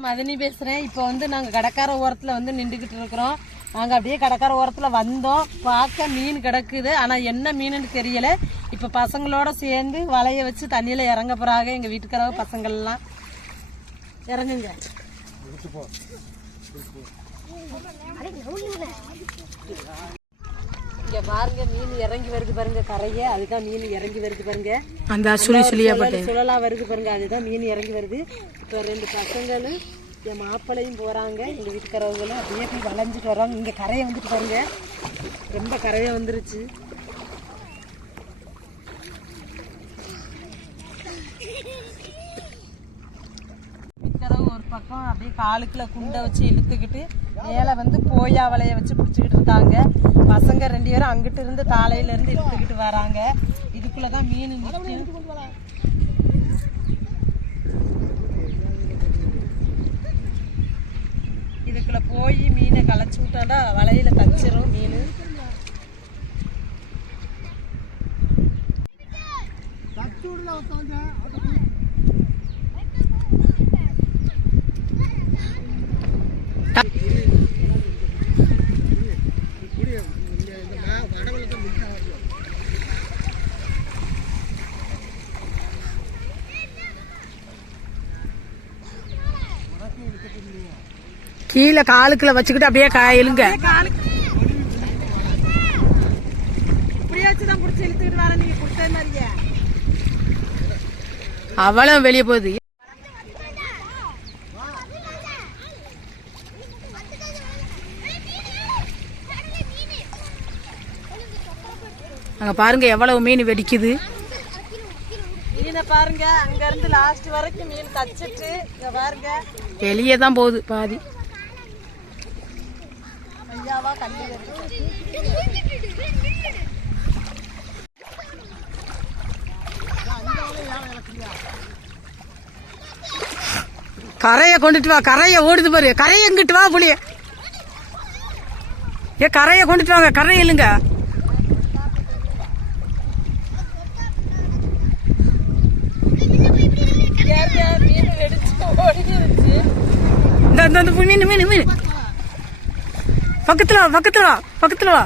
நான் மதனி பேசுகிறேன் இப்போ வந்து நாங்கள் கடற்கரை ஓரத்தில் வந்து நின்றுக்கிட்டு இருக்கிறோம். நாங்கள் அப்படியே கடற்கரை ஓரத்தில் வந்தோம். பார்க்க மீன் கிடக்குது. ஆனால் என்ன மீனுன்னு தெரியல. இப்போ பசங்களோட சேர்ந்து வலையை வச்சு தண்ணியில் இறங்க போகிறாங்க எங்கள் வீட்டுக்காரவ பசங்கள்லாம். இறங்குங்க. இங்க பாருங்க மீன் இறங்கி வருது பாருங்க கரையே. அதுதான் மீன் இறங்கி வருது பாருங்க. அந்த சுழி சுழியா சுழல் வருது பாருங்க அதுதான் மீன் இறங்கி வருது. இப்போ ரெண்டு பசங்களும் என் மாப்பிள்ளையும் போறாங்க. எங்க வீட்டுக்காரவங்களும் அப்படியே போய் வளைஞ்சிட்டு வர்றாங்க. இங்க கரையை வந்துட்டு பாருங்க. ரொம்ப கரையா வந்துருச்சு. வீட்டுக்காரவங்க பக்கம் அப்படியே காலுக்குள்ள குண்டை வச்சு இழுத்துக்கிட்டு மேலே வந்து போயா வலைய வச்சு பிடிச்சிக்கிட்டு இருக்காங்க. பசங்க ரெண்டு பேரும் அங்கிட்டு இருந்து காலையில இருந்து இழுத்துக்கிட்டு வராங்க. இதுக்குள்ளதான் மீன் நிற்கும் இதுக்குள்ள போய் மீனை களைச்சி விட்டாண்டா வலையில தச்சிரும் மீன். கீழே காலுக்குள்ள வச்சுக்கிட்டு அப்படியே காயலுங்க இப்படியாச்சும் தான் பிடிச்சி இழுத்துக்கிட்டு வர நீங்க கொடுத்த மாதிரியே அவளும் வெளியே போகுது அங்க பாருங்க எவ்வளவு மீன் வெடிக்குது. மீனை பாருங்க அங்க இருந்து லாஸ்ட் வரைக்கும் மீன் தச்சிட்டு இங்க பாருங்க. வெளியே தான் போகுது பாதி. ஐயாவா கண்ணு கரையை கொண்டுட்டு வா கரையை ஓடுது பாரு. கரையை எங்கிட்டு வா புளிய ஏ கரையை கொண்டுட்டு வாங்க கரை இல்லைங்க ஏங்க, மீன் வெடிச்சு ஓடிடுச்சு இந்த இந்த இந்த மீன் மீன் மீன் பக்கத்துல வா பக்கத்துல வா பக்கத்துல வா.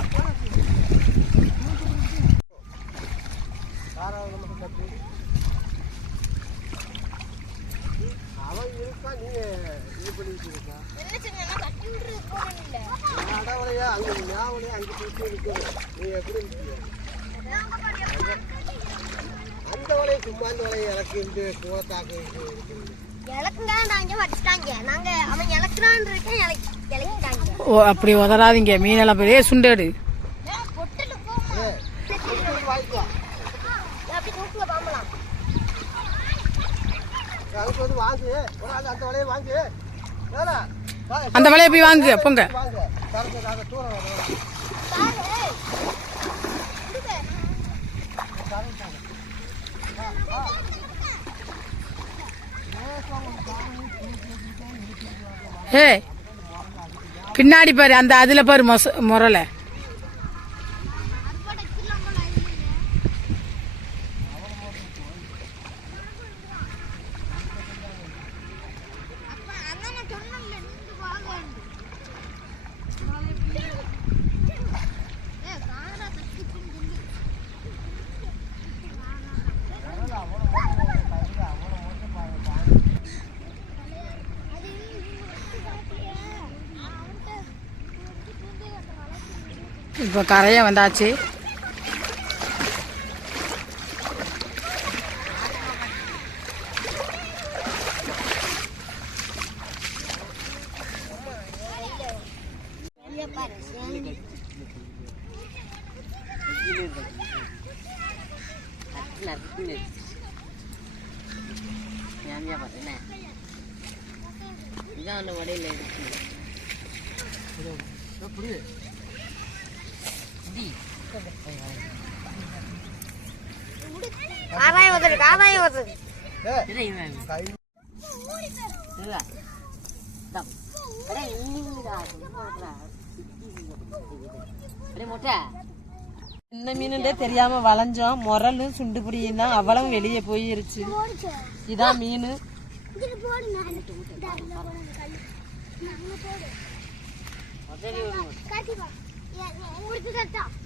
அந்த வலையை சும்மா அந்த வலையை இறக்கி இருந்து சோளத்தாக்கு இலக்குங்க நாங்கள் வச்சுட்டாங்க. நாங்கள் அவன் இலக்குறான் இருக்கேன் இலக்கிட்டாங்க ஓ அப்படி உதறாதீங்க. மீனெல்லாம் பெரிய சுண்டேடு. அந்த வலையை போய் வாங்குங்க போங்க. வாங்க தரத்து நாங்கள் தூரம் வரோம் ஏ பின்னாடி பாரு அந்த அதுல பாரு மொச முரலை அப்ப அதான் நான் சொன்னேன்ல நின்று வாங்க ஏ காரா தச்சுக்குன்னு சொல்லி இப்போ கரையை வந்தாச்சு. வெளியே பாரு சேர்ந்து ஆதாயம் வருது ஆதாயம் வருது என்ன மீனுன்றே தெரியாம வளைஞ்சோம். முரலும் சுண்டுபிடியும் தான் அவ்வளவு வெளியே போயிருச்சு. இதான் மீன். உங்களுக்கு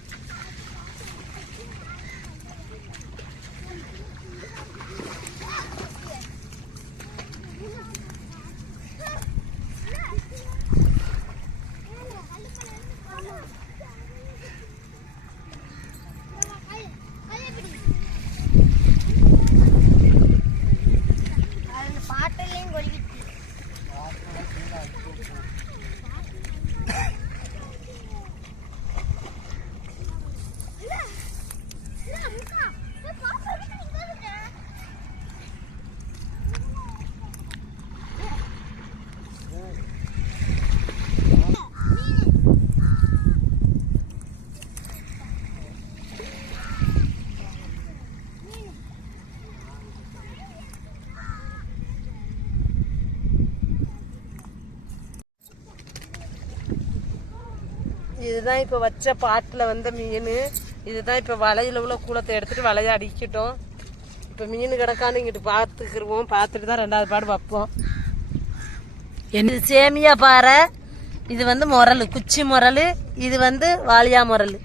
இதுதான் இப்போ வச்ச பாட்டில் வந்த மீன். இதுதான் இப்போ வலையில உள்ள கூலத்தை எடுத்துட்டு வலைய அடிக்கிட்டோம். இப்போ மீன் கிடக்கான்னு இங்கிட்டு பார்த்துக்கிருவோம் பார்த்துட்டு தான் ரெண்டாவது பாடு வைப்போம். இது சேமியா பாறை. இது வந்து முரல் குச்சி முரல். இது வந்து வாலியா முரல்.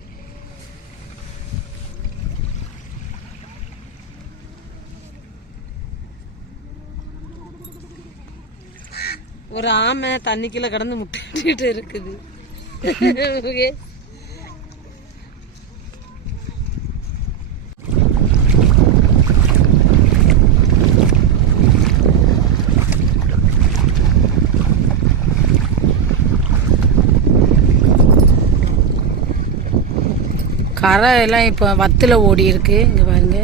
ஒரு ஆமை தண்ணிக்குள்ள கடந்து முட்டிட்டு இருக்குது. கரை எல்லாம் இப்போ வத்தில் ஓடி இருக்கு இங்கே பாருங்க.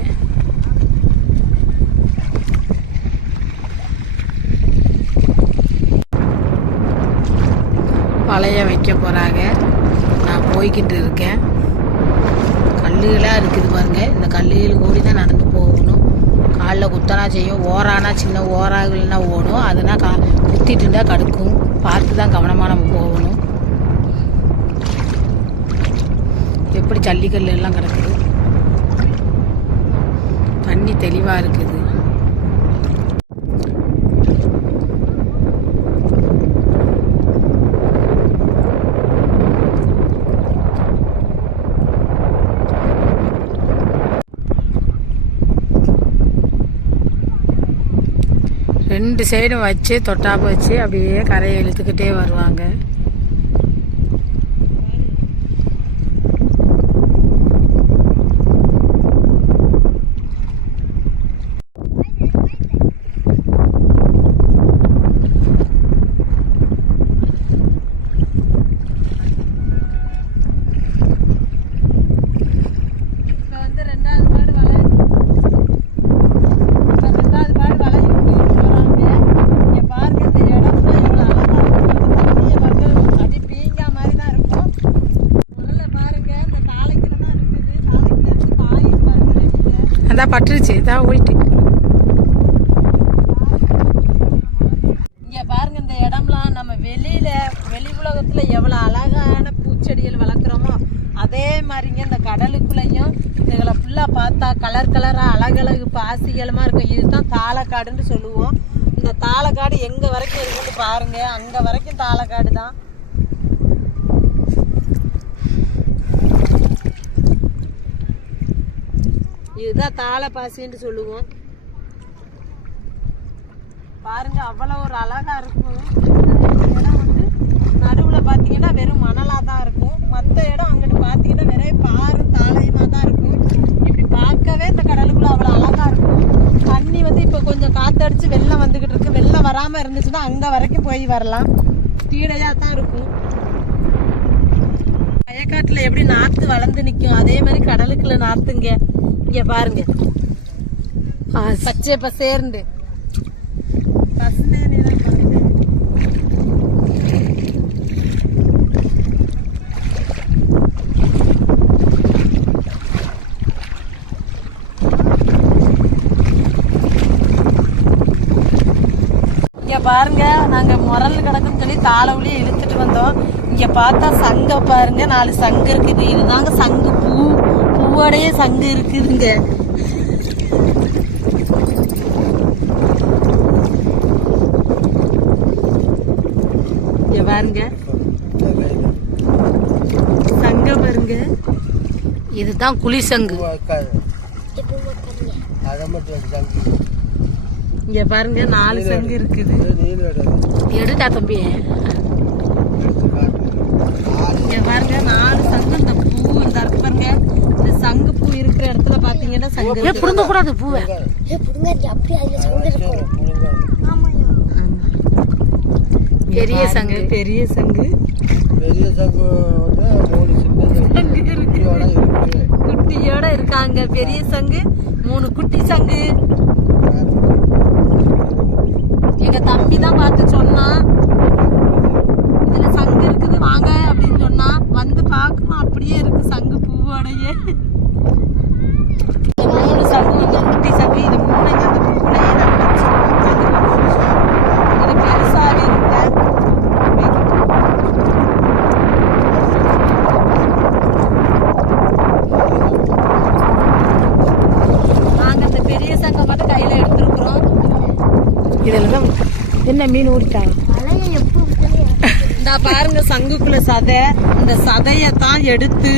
வலைய வைக்க போகிறாங்க நான் போய்கிட்டு இருக்கேன். கல்லுகளாக இருக்குது பாருங்க. இந்த கல்லுகள் ஓடி தான் நடந்து போகணும். காலில் குத்தனா செய்யும். ஓரானா சின்ன ஓராகலாம் ஓடும். அதனால் கா குத்திட்டுருந்தா கடுக்கும். பார்த்து தான் கவனமாக நம்ம போகணும். எப்படி ஜல்லிக்கல் எல்லாம் கிடக்குது? தண்ணி தெளிவாக இருக்குது. ரெண்டு சைடும் வச்சு தொட்டாப்பு வச்சு அப்படியே கரையை இழுத்துக்கிட்டே வருவாங்க இப்போ வந்து ரெண்டாவது பாடு வலை இப்போ ரெண்டாவது பாடு வலை இழுத்துட்டு போறாங்க இங்க பாருங்க இந்த இடம்லாம் எவ்வளவு அழகா இருக்கு தண்ணியை வந்து அடி பீங்கா மாதிரி தான் இருக்கும் முதல்ல பாருங்க இந்த தாளைக்குள்ள தான் இருக்குது தாளைக்குள்ள இருந்து காயும் பாருங்க வெளியில. அதான் பட்டுருச்சு இதான் ஓயிட்டு இங்கே பாருங்க இந்த இடம்லாம் நம்ம வெளியில வெளி உலகத்துல எவ்வளோ அழகான பூச்செடிகள் வளர்க்குறோமோ அதே மாதிரிங்க இந்த கடலுக்குள்ளேயும் இதுகளை ஃபுல்லாக பார்த்தா கலர் கலராக அழகழகு பாசிகளுமா இருக்கும். இதுதான் தாளக்காடுன்னு சொல்லுவோம். இந்த தாளக்காடு எங்கே வரைக்கும் இருக்குன்னு பாருங்க. அங்கே வரைக்கும் தாளக்காடு தான். இதுதான் தாளப்பாசின்னு சொல்லுவோம். பாருங்க அவ்வளவு ஒரு அழகா இருக்கும். இடம் வந்து நடுவுல பாத்தீங்கன்னா வெறும் மணலா தான் இருக்கும். மத்த இடம் அங்கிட்டு பாத்தீங்கன்னா வெறும் பாரும் தாளையுமா தான் இருக்கும். இப்படி பார்க்கவே இந்த கடலுக்குள்ள அவ்வளவு அழகா இருக்கும். தண்ணி வந்து இப்ப கொஞ்சம் காத்தடிச்சு வெள்ளம் வந்துகிட்டு இருக்கு. வெள்ளம் வராம இருந்துச்சுன்னா அங்க வரைக்கும் போய் வரலாம். தீடையா தான் இருக்கும். வயக்காட்டில் எப்படி நாத்து வளர்ந்து நிக்கும்? அதே மாதிரி கடலுக்குள்ள நாத்துங்க. இங்க பாருங்க. பச்சை பசேர்ந்து. பாருங்க நாங்க முரல் கிடக்குன்னு சொல்லி தாளவுலியே இழுத்துட்டு வந்தோம். இங்க பார்த்தா சங்க பாருங்க நாலு சங்கு இருக்குது. இதுதாங்க சங்கு பூ. பூவோடயே சங்கு இருக்குதுங்க. பாருங்க. சங்க பாருங்க. இதுதான் குளிசங்கு அதை மட்டும் சங்கு. இங்க பாருங்க நாலு சங்கு இருக்குது. நீர் எடுத்தா தம்பி. இங்க பாருங்க நாலு சங்கு இந்த பூ இந்த இருக்கு பாருங்க. இந்த சங்கு பூ இருக்கிற இடத்துல பாத்தீங்கன்னா சங்கு ஏ. புடுங்க கூடாது பூவை ஏ புடுங்க அப்படி அதுல சவுண்ட் இருக்கும். ஆமாயா இங்க பெரிய சங்கு. பெரிய சங்கு. பெரிய சங்கு குட்டியோட இருக்காங்க. பெரிய சங்கு மூணு குட்டி சங்கு. எங்க தம்பி தான் பார்த்து சொன்னான். இதுல சங்கு இருக்குது வாங்க. போனா வந்து பார்க்கணும் அப்படியே இருக்கு சங்கு பூவோடையே. இந்த மூணு சங்கு வந்து குட்டி சங்கு இது மூணு இந்த பூவுடையே இது பெருசாவே இருக்கு நாங்க இந்த பெரிய மட்டும் கையில எடுத்திருக்கிறோம் இதில் தான் என்ன மீன் ஊறிட்டாங்க வலைய எப்படி விட்டனே இந்த பாருங்க சங்குக்குள்ள சதை. இந்த சதையை தான் எடுத்து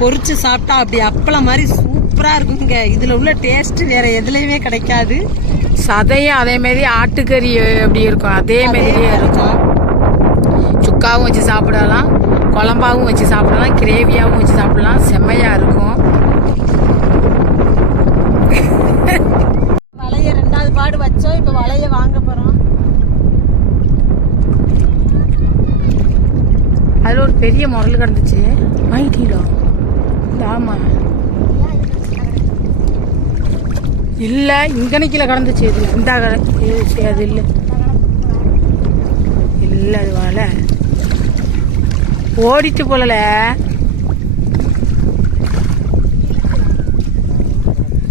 பொரிச்சு சாப்பிட்டா அப்படி அப்பளம் மாதிரி சூப்பரா இருக்குங்க. இதுல உள்ள டேஸ்ட் வேற எதுலயுமே கிடைக்காது. சதையும் அதே மாதிரி ஆட்டுக்கறி எப்படி இருக்கும்? அதே மாதிரியே இருக்கும். சுக்காவும் வச்சு சாப்பிடலாம் குழம்பாவும் வச்சு சாப்பிடலாம் கிரேவியாவும் வச்சு சாப்பிடலாம். செம்மையா இருக்கும். வலைய ரெண்டாவது பாடு வச்சோம் இப்ப வலைய வாங்க போறோம். அதில் ஒரு பெரிய முரல் கிடந்துச்சு. வாங்கிட்டீங்களோ இந்த ஆமா. இல்லை இங்கனைக்கில கிடந்துச்சு இது இந்த கடை அது இல்லை. இல்லை அது வாழ ஓடிட்டு போலல.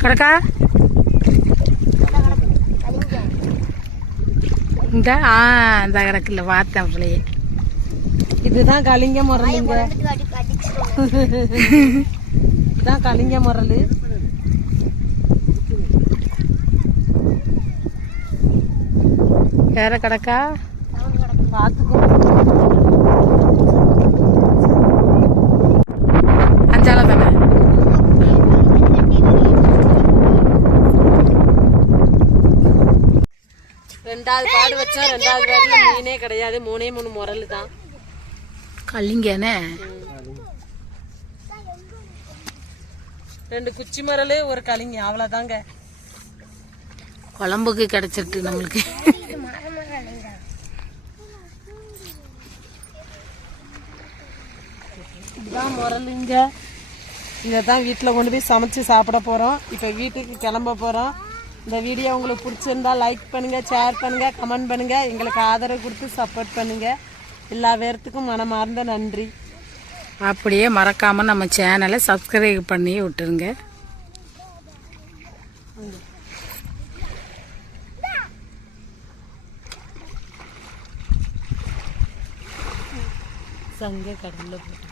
கிடக்கா. இந்த ஆ இந்த கிடக்குல பார்த்தேன் பிள்ளையே இதுதான் கலிங்க முரலுங்க இதுதான் கலிங்க முரல். வேற கிடக்கா? பாத்துக்கோ அஞ்சால தானே ரெண்டாவது பாடு வச்சா ரெண்டாவது பாடுல மீனே கிடையாது. மூணே மூணு முரல் தான் கல்லிங்கண்ணே ரெண்டு குச்சி முரல் ஒரு கலிங்க. அவ்வளவுதாங்க. குழம்புக்கு கிடைச்சிட்டு நம்மளுக்கு. இதுதான் முரலுங்க. இதை தான் வீட்டில் கொண்டு போய் சமைச்சு சாப்பிட போகிறோம் இப்போ வீட்டுக்கு கிளம்ப போகிறோம் இந்த வீடியோ உங்களுக்கு பிடிச்சிருந்தா லைக் பண்ணுங்கள் ஷேர் பண்ணுங்கள் கமெண்ட் பண்ணுங்கள் எங்களுக்கு ஆதரவு கொடுத்து சப்போர்ட் பண்ணுங்கள் எல்லா பேர்த்துக்கும் மனமார்ந்த நன்றி. அப்படியே மறக்காம நம்ம சேனலை சப்ஸ்கிரைப் பண்ணி விட்டுருங்க. சங்க கடலில் போட்டு.